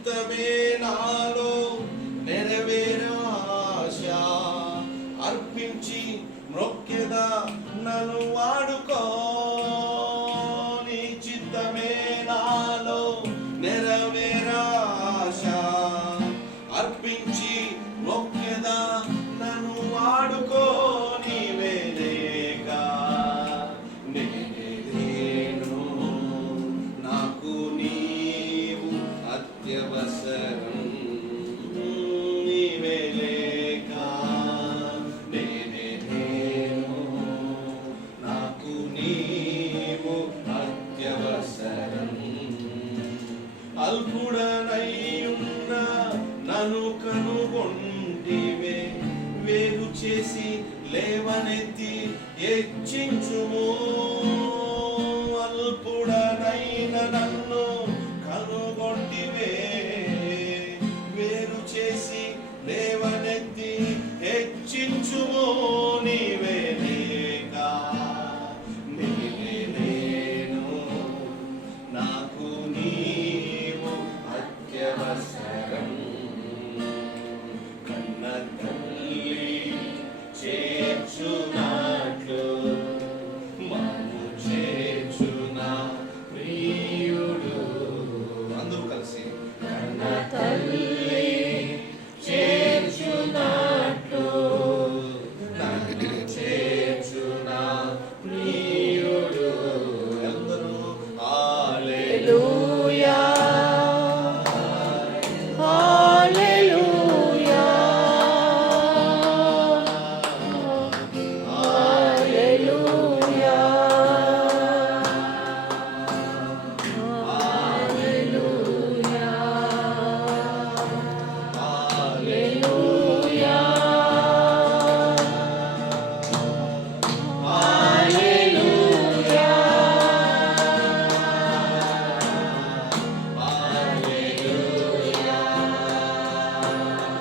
చిత్తమే నాలో నెరవేరు ఆశ అర్పించి మ్రొక్కెదా నన్ను వాడుకో నీ చిత్తమే నాలో నెరవేరు ఆశ అర్పించి మ్రొక్కెదా నన్ను వాడుకో నీవే లేక నేనేను నాకు నీవు అత్యవసరం నీవే లేక నేనేను నాకు నీవు అత్యవసరం అల్పుడనయ్యున్న నన్ను కనుగొంటివే వేరు చేసి లేవనెత్తి హెచ్చించుము అల్పుడనైన నన్ను